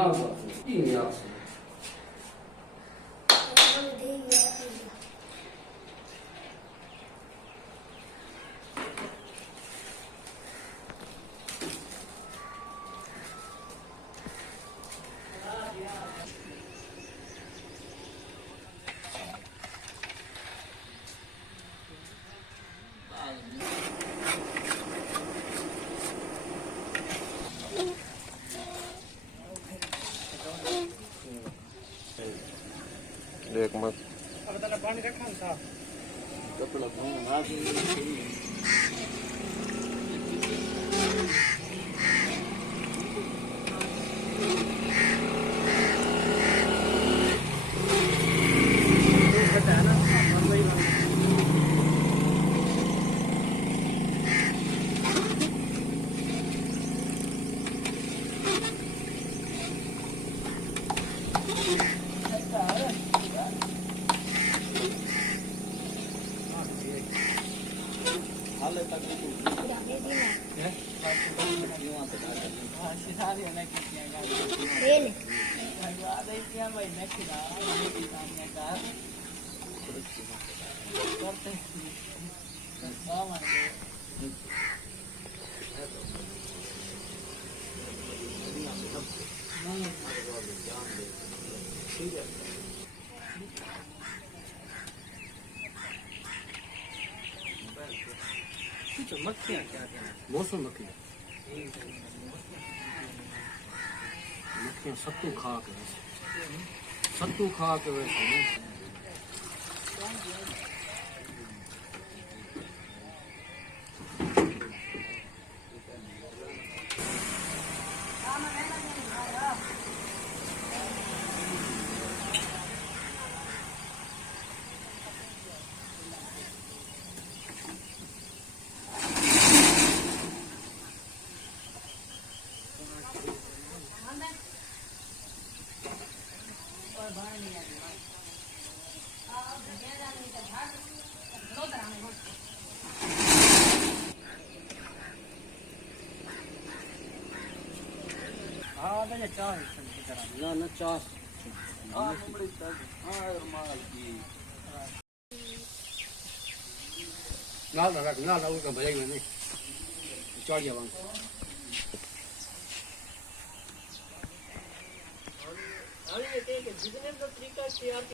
나와서 이미야. देख मत अब तला पानी रखा था कपड़ा पानी ना हाले तक है हां सितारे ने किया रेल आ गई क्या भाई मैं खिला ये सामने का करते सामान ठीक है मक्खियाँ क्या क्या मौसम मक्खियाँ सत्तू खा के वैसे हाँ तो ये चाय ना ना चाय हाँ बड़ी चाय हाँ माल की ना उसका भजाएंगे नहीं चाय जवान अरे ये बिजनेस का तरीका